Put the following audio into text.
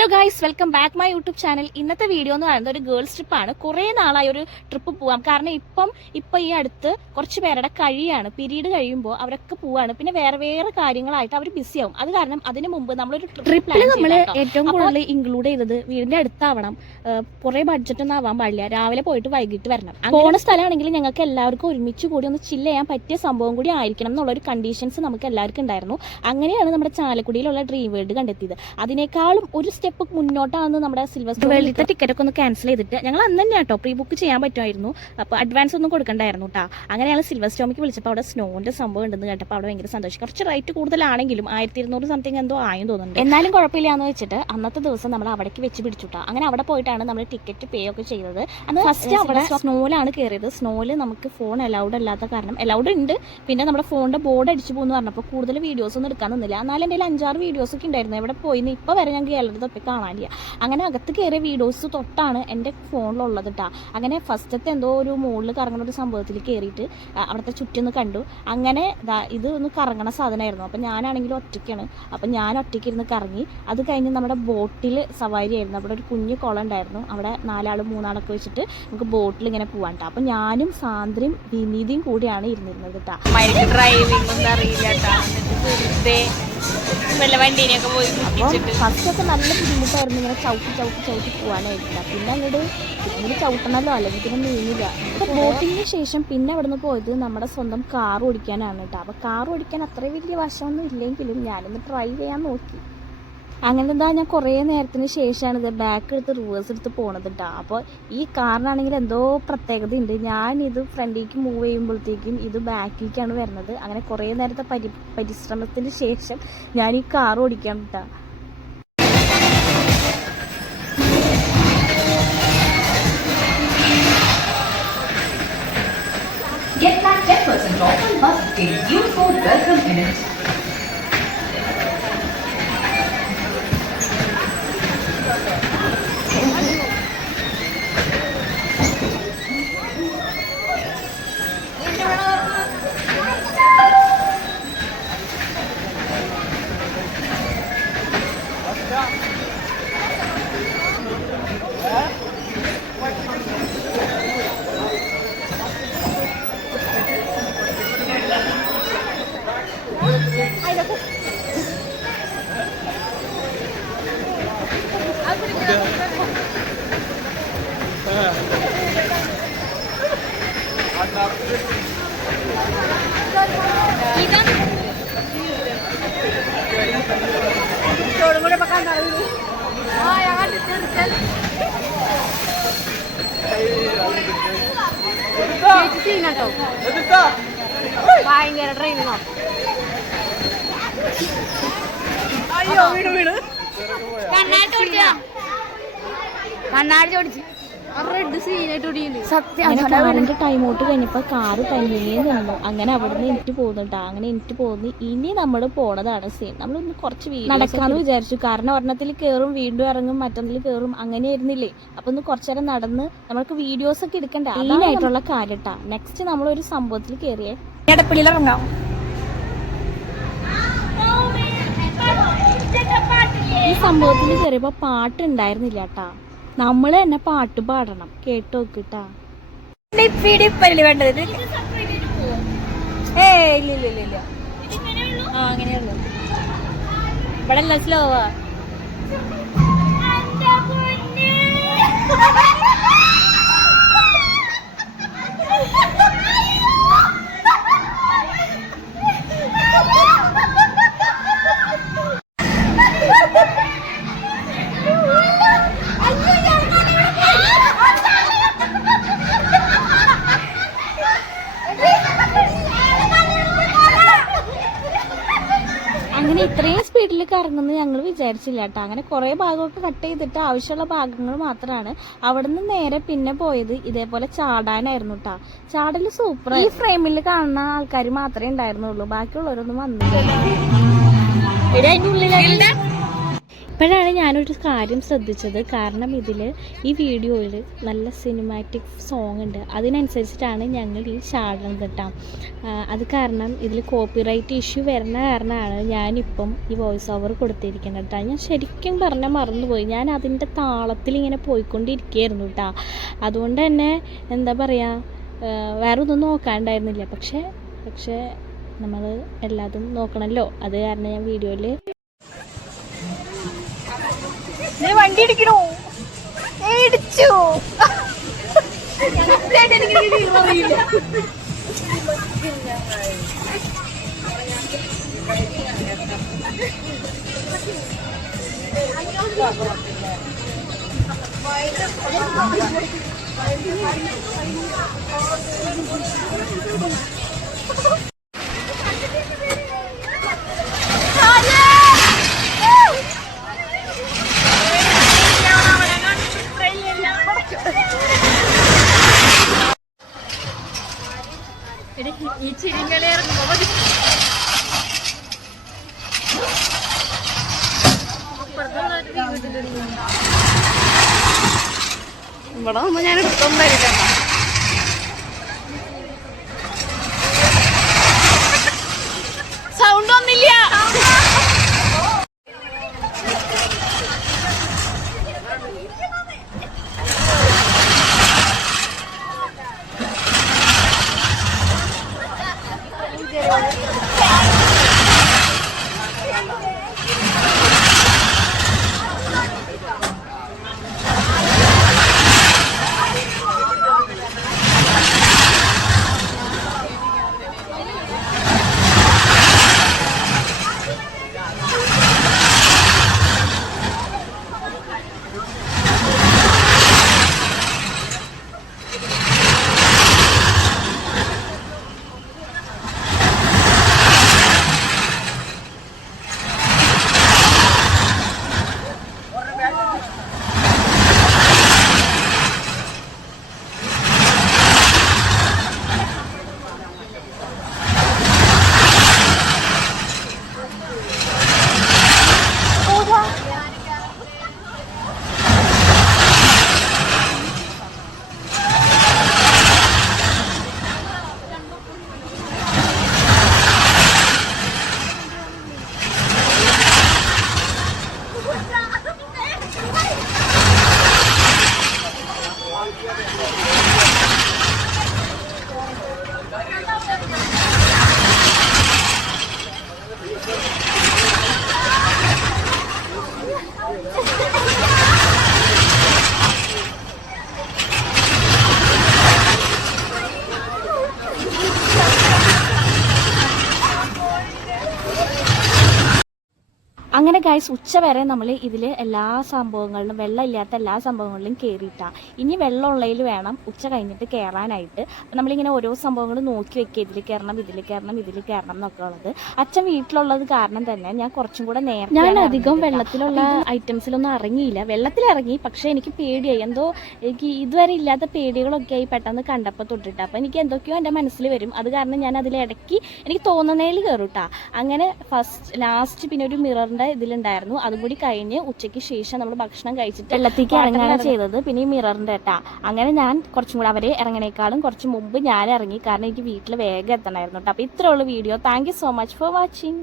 Hello guys, welcome back my YouTube channel. ഇന്നത്തെ video എന്ന് പറയുന്നത് ഒരു ഗേൾസ് ട്രിപ്പാണ്. കുറേ നാളായി ഒരു ട്രിപ്പ് പോവാം. കാരണം ഇപ്പം ഈ അടുത്ത് കുറച്ച് പേരുടെ കഴിയാണ്, പീരീഡ് കഴിയുമ്പോൾ അവരൊക്കെ പോവാണ്. പിന്നെ വേറെ വേറെ കാര്യങ്ങളായിട്ട് അവർ ബിസിയാവും. അത് കാരണം അതിന് മുമ്പ് നമ്മളൊരു ട്രിപ്പിൽ നമ്മൾ ഏറ്റവും കൂടുതൽ ഇൻക്ലൂഡ് ചെയ്തത് വീടിന്റെ അടുത്താവണം, കുറേ ബഡ്ജറ്റൊന്നും ആവാൻ പാടില്ല, രാവിലെ പോയിട്ട് വൈകിട്ട് വരണം. പോണ സ്ഥലമാണെങ്കിൽ ഞങ്ങൾക്ക് എല്ലാവർക്കും ഒരുമിച്ച് കൂടി ഒന്ന് ചില്ല് ചെയ്യാൻ പറ്റിയ സംഭവം കൂടി ആയിരിക്കണം എന്നുള്ളൊരു കണ്ടീഷൻസ് നമുക്ക് എല്ലാവർക്കും ഉണ്ടായിരുന്നു. അങ്ങനെയാണ് നമ്മുടെ ചാലക്കുടിയിലുള്ള ഡ്രീം വേൾഡ് കണ്ടെത്തിയത്. അതിനേക്കാളും ഒരു സ്റ്റെപ്പ് മുന്നോട്ടാണ് നമ്മുടെ സിൽവർ വേൾഡിലത്തെ ടിക്കറ്റ് ഒക്കെ ഒന്ന് ക്യാൻസൽ ചെയ്തിട്ട് ഞങ്ങൾ അന്ന് തന്നെ കേട്ടോ പ്രീ ബുക്ക് ചെയ്യാൻ പറ്റുമായിരുന്നു. അപ്പോൾ അഡ്വാൻസ് ഒന്നും കൊടുക്കണ്ടായിരുന്നു കേട്ടോ. അങ്ങനെയാണ് സിൽവർ സ്റ്റോമിക്ക് വിളിച്ചപ്പോൾ അവിടെ സ്നോന്റെ സംഭവം ഉണ്ടെന്ന് കേട്ടപ്പോൾ അവിടെ ഭയങ്കര സന്തോഷം. കുറച്ച് റേറ്റ് കൂടുതലാണെങ്കിലും 1200 സംതിങ് എന്തോ ആയെന്ന് തോന്നുന്നുണ്ട്. എന്നാലും കുഴപ്പമില്ലാന്ന് വെച്ചിട്ട് അന്നത്തെ ദിവസം നമ്മൾ അവിടേക്ക് വെച്ച് പിടിച്ചുട്ടാ. അങ്ങനെ അവിടെ പോയിട്ടാണ് നമ്മൾ ടിക്കറ്റ് പേ ഒക്കെ ചെയ്തത്. അന്ന് ഫസ്റ്റ് അവിടെ സ്നോയിലാണ് കയറിയത്. സ്നോയിൽ നമുക്ക് ഫോൺ അലൗഡ് അല്ലാത്ത കാരണം, അലൗഡ് ഉണ്ട്, പിന്നെ നമ്മുടെ ഫോണിന്റെ ബോർഡ് അടിച്ചു പോകുന്നു പറഞ്ഞപ്പോൾ കൂടുതൽ വീഡിയോസ് ഒന്നും എടുക്കാൻ നിന്നില്ല. എന്നാലും എൻ്റെ 5-6 വീഡിയോസ് ഒക്കെ ഉണ്ടായിരുന്നു. എവിടെ പോയി ഇപ്പോൾ വരെ ഞാൻ ഗാലറി തൊട്ട് കാണാനില്ല. അങ്ങനെ അകത്ത് കയറിയ വീഡിയോസ് തൊട്ടാണ് എൻ്റെ ഫോണിലുള്ളത് കേട്ടോ. അങ്ങനെ ഫസ്റ്റത്തെ എന്തോ ഒരു മുകളിൽ കറങ്ങുന്ന ഒരു സംഭവത്തിൽ കയറിയിട്ട് അവിടുത്തെ ചുറ്റൊന്ന് കണ്ടു. അങ്ങനെ ഇത് ഒന്ന് കറങ്ങണ സാധനമായിരുന്നു. അപ്പം ഞാനാണെങ്കിലും ഒറ്റയ്ക്കാണ്. അപ്പം ഞാൻ ഒറ്റയ്ക്കിരുന്ന് കറങ്ങി. അത് കഴിഞ്ഞ് നമ്മുടെ ബോട്ടിൽ സവാരി ആയിരുന്നു. അവിടെ ഒരു കുഞ്ഞു കുളം ഉണ്ടായിരുന്നു. അവിടെ 4-3 ആളൊക്കെ വെച്ചിട്ട് നമുക്ക് ബോട്ടിൽ ഇങ്ങനെ പോകാൻ കേട്ടോ. അപ്പം ഞാനും സാന്ദ്രയും വിനീതിയും കൂടിയാണ് ഇരുന്നിരുന്നത് കേട്ടോ. ഡ്രൈവിംഗ് ഒന്നും അറിയില്ല ഫസ്റ്റൊക്കെ നല്ല ബുദ്ധിമുട്ടായിരുന്നു ഇങ്ങനെ ചവിട്ടി പോകാനായിട്ടില്ല. പിന്നെ അങ്ങോട്ട് ചവിട്ടണല്ലോ, അല്ലെങ്കിൽ പിന്നെ നീങ്ങില്ല. അപ്പോൾ ബോട്ടിങ്ങിന് ശേഷം പിന്നെ അവിടെ നിന്ന് പോയത് നമ്മുടെ സ്വന്തം കാർ ഓടിക്കാനാണ് കേട്ടോ. അപ്പോൾ കാർ ഓടിക്കാൻ അത്ര വലിയ വശമൊന്നും ഇല്ലെങ്കിലും ഞാനൊന്ന് ട്രൈ ചെയ്യാൻ നോക്കി. അങ്ങനെ എന്താ ഞാൻ കുറേ നേരത്തിന് ശേഷമാണ് ഇത് ബാക്ക് എടുത്ത് റിവേഴ്സ് എടുത്ത് പോണത് കേട്ടോ. അപ്പോൾ ഈ കാറിനാണെങ്കിൽ എന്തോ പ്രത്യേകത ഉണ്ട്. ഞാനിത് ഫ്രണ്ടിലേക്ക് മൂവ് ചെയ്യുമ്പോഴത്തേക്കും ഇത് ബാക്കിലേക്കാണ് വരുന്നത്. അങ്ങനെ കുറേ നേരത്തെ പരിശ്രമത്തിന് ശേഷം ഞാൻ ഈ കാർ ഓടിക്കാൻ കേട്ടോ. Get that 10% off on bus ticket. Use code welcome in it. ഭയങ്കര ട്രെയിനിങ്ങോ കണ്ണാടി ചോദിച്ചു കാറിന്റെ ടൈം ഔട്ട് കഴിഞ്ഞപ്പോൾ കാറ് തനിയേ നിന്നു. അങ്ങനെ അവിടുന്ന് എനിക്ക് പോകുന്നുട്ടോ. അങ്ങനെ എനിക്ക് പോകുന്നു. ഇനി നമ്മൾ പോണതാണ് സെയിം. നമ്മളൊന്ന് കുറച്ച് നടക്കാന്ന് വിചാരിച്ചു. കാരണം ഒരെണ്ണത്തിൽ കയറും, വീണ്ടും ഇറങ്ങും, മറ്റൊന്നിൽ കയറും, അങ്ങനെ ആയിരുന്നില്ലേ. അപ്പൊ ഒന്ന് കുറച്ചു നേരം നടന്ന് നമ്മൾക്ക് വീഡിയോസ് ഒക്കെ എടുക്കണ്ട, അതിനായിട്ടുള്ള കാര്യട്ടാ. നെക്സ്റ്റ് നമ്മളൊരു സംഭവത്തിൽ കയറിയേ ഇടപ്പള്ളിയിലിറങ്ങാം. ഈ സംഭവത്തിൽ കയറിയപ്പോ പാട്ട് ഉണ്ടായിരുന്നില്ല കേട്ടാ. നമ്മള് തന്നെ പാട്ട് പാടണം. കേട്ടോ കിട്ടാ. വേണ്ടത് ഇല്ല അങ്ങനെയുള്ളു. ഇവിടെ എല്ലാം സ്ലോവാ. അങ്ങനെ ഇത്രയും സ്പീഡിൽ കറങ്ങുന്നത് ഞങ്ങൾ വിചാരിച്ചില്ല കേട്ടോ. അങ്ങനെ കുറേ ഭാഗമൊക്കെ കട്ട് ചെയ്തിട്ട് ആവശ്യമുള്ള ഭാഗങ്ങൾ മാത്രമാണ്. അവിടെ നിന്ന് നേരെ പിന്നെ പോയത് ഇതേപോലെ ചാടാനായിരുന്നു കേട്ടോ. ചാടല് സൂപ്പർ. ഈ ഫ്രെയിമിൽ കാണുന്ന ആൾക്കാർ മാത്രമേ ഉണ്ടായിരുന്നുള്ളൂ, ബാക്കിയുള്ളവരൊന്നും വന്നില്ല. അപ്പോഴാണ് ഞാനൊരു കാര്യം ശ്രദ്ധിച്ചത്. കാരണം ഈ വീഡിയോയിൽ നല്ല സിനിമാറ്റിക് സോങ് ഉണ്ട്. അതിനനുസരിച്ചിട്ടാണ് ഞങ്ങൾ ഈ ചാടുന്നത് കേട്ടോ. അത് കാരണം ഇതിൽ കോപ്പിറൈറ്റ് ഇഷ്യൂ വരുന്ന കാരണമാണ് ഞാനിപ്പം ഈ വോയിസ് ഓവർ കൊടുത്തിരിക്കുന്നത് കേട്ടോ. ഞാൻ ശരിക്കും പറഞ്ഞാൽ മറന്നുപോയി. ഞാൻ അതിൻ്റെ താളത്തിൽ ഇങ്ങനെ പോയിക്കൊണ്ടിരിക്കുകയായിരുന്നു കേട്ടോ. അതുകൊണ്ട് തന്നെ എന്താ പറയുക, വേറെ ഒന്നും നോക്കാണ്ടായിരുന്നില്ല. പക്ഷേ നമ്മൾ എല്ലാതും നോക്കണമല്ലോ. അത് കാരണം ഞാൻ വീഡിയോയിൽ വണ്ടി ഇടിക്കണോ ഇടിച്ചു. ഈ ചിരിങ്ങളെ ഇറങ്ങുമ്പോ ഇവിടെ ഒന്നും ഞാൻ എടുത്തൊന്നും തരില്ല. സൗണ്ട് ഒന്നില്ല. അങ്ങനെ ഗൈസ് ഉച്ച വരെ നമ്മൾ ഇതിൽ എല്ലാ സംഭവങ്ങളിലും വെള്ളമില്ലാത്ത എല്ലാ സംഭവങ്ങളിലും കയറിയിട്ടാണ്. ഇനി വെള്ളമുള്ളതിൽ വേണം ഉച്ച കഴിഞ്ഞിട്ട് കയറാനായിട്ട്. അപ്പം നമ്മളിങ്ങനെ ഓരോ സംഭവങ്ങൾ നോക്കി വെക്കുക, ഇതിൽ കയറണം എന്നൊക്കെ ഉള്ളത്. അച്ഛൻ വീട്ടിലുള്ളത് കാരണം തന്നെ ഞാൻ കുറച്ചും കൂടെ നേരത്തെ, ഞാൻ അധികം വെള്ളത്തിലുള്ള ഐറ്റംസിലൊന്നും ഇറങ്ങിയില്ല. വെള്ളത്തിലിറങ്ങി, പക്ഷേ എനിക്ക് പേടിയായി. എന്തോ എനിക്ക് ഇതുവരെ ഇല്ലാത്ത പേടികളൊക്കെ ആയി പെട്ടെന്ന് കണ്ടപ്പോൾ തൊട്ടിട്ട്. അപ്പം എനിക്ക് എന്തൊക്കെയോ എൻ്റെ മനസ്സിൽ വരും. അത് കാരണം ഞാൻ അതിലിടയ്ക്ക് എനിക്ക് തോന്നുന്നതിൽ കയറും. അങ്ങനെ ലാസ്റ്റ് പിന്നെ ഒരു മിററിൻ്റെ ഇതിലുണ്ടായിരുന്നു. അതും കൂടി കഴിഞ്ഞ് ഉച്ചയ്ക്ക് ശേഷം നമ്മൾ ഭക്ഷണം കഴിച്ചിട്ട് വെള്ളത്തേക്ക് ഇറങ്ങുകയാണ് ചെയ്തത്. പിന്നെ ഈ മിററിൻ്റെ അങ്ങനെ ഞാൻ കുറച്ചും കൂടെ അവരെ ഇറങ്ങണേക്കാളും കുറച്ച് മുമ്പ് ഞാൻ ഇറങ്ങി. കാരണം എനിക്ക് വീട്ടിൽ വേഗം എത്തണമായിരുന്നു കേട്ടോ. അപ്പോൾ ഇത്രയുള്ള video. Thank you so much for watching.